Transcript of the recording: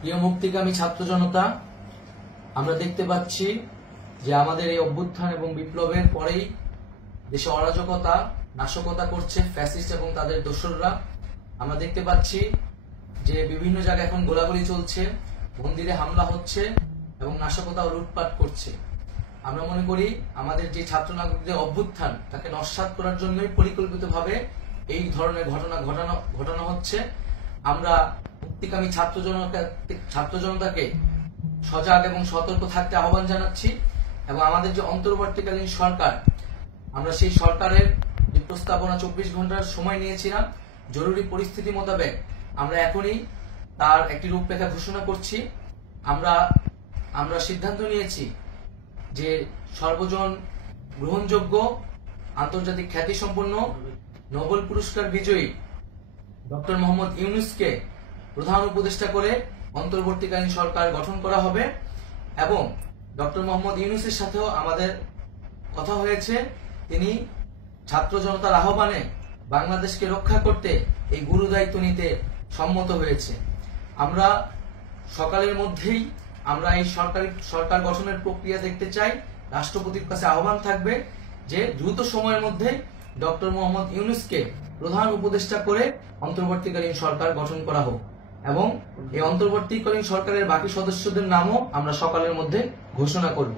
প্রিয় মুক্তিকামী ছাত্র জনতা, আমরা দেখতে পাচ্ছি যে আমাদের এই অভ্যুত্থান এবং বিপ্লবের পরেই দেশে অরাজকতা নাশকতা করছে ফ্যাসিস্ট এবং তাদের দোসররা। আমরা দেখতে পাচ্ছি যে বিভিন্ন জায়গায় এখন গোলাগুলি চলছে, মন্দিরে হামলা হচ্ছে এবং নাশকতা ও লুটপাট করছে। আমরা মনে করি আমাদের যে ছাত্র নাগরিকদের অভ্যুত্থান তাকে নস্যাৎ করার জন্যই পরিকল্পিতভাবে এই ধরনের ঘটনা হচ্ছে। আমরা মুক্তিকামী ছাত্র জনতাকে সজাগ এবং সতর্ক থাকতে আহ্বান জানাচ্ছি এবং আমাদের যে অন্তর্বর্তীকালীন সরকার, আমরা সেই সরকারের যে প্রস্তাবনা 24 ঘন্টার সময় নিয়েছিলাম, জরুরি পরিস্থিতি মোতাবেক আমরা এখনই তার একটি রূপরেখা ঘোষণা করছি। আমরা সিদ্ধান্ত নিয়েছি যে সর্বজন গ্রহণযোগ্য আন্তর্জাতিক খ্যাতিসম্পন্ন নোবেল পুরস্কার বিজয়ী ডক্টর মোহাম্মদ ইউনূসকে প্রধান উপদেষ্টা করে অন্তর্বর্তীকালীন সরকার গঠন করা হবে এবং ডক্টর মোহাম্মদ ইউনূসের সাথেও আমাদের কথা হয়েছে। তিনি ছাত্র জনতার আহ্বানে বাংলাদেশকে রক্ষা করতে এই গুরু দায়িত্ব নিতে সম্মত হয়েছে। আমরা সকালের মধ্যেই আমরা এই সরকার গঠনের প্রক্রিয়া দেখতে চাই। রাষ্ট্রপতির কাছে আহ্বান থাকবে যে দ্রুত সময়ের মধ্যে ডক্টর মোহাম্মদ ইউনূসকে প্রধান উপদেষ্টা করে অন্তর্বর্তীকালীন সরকার গঠন করা হোক এবং এই অন্তর্বর্তীকালীন সরকারের বাকি সদস্যদের নামও আমরা সকালের মধ্যে ঘোষণা করব।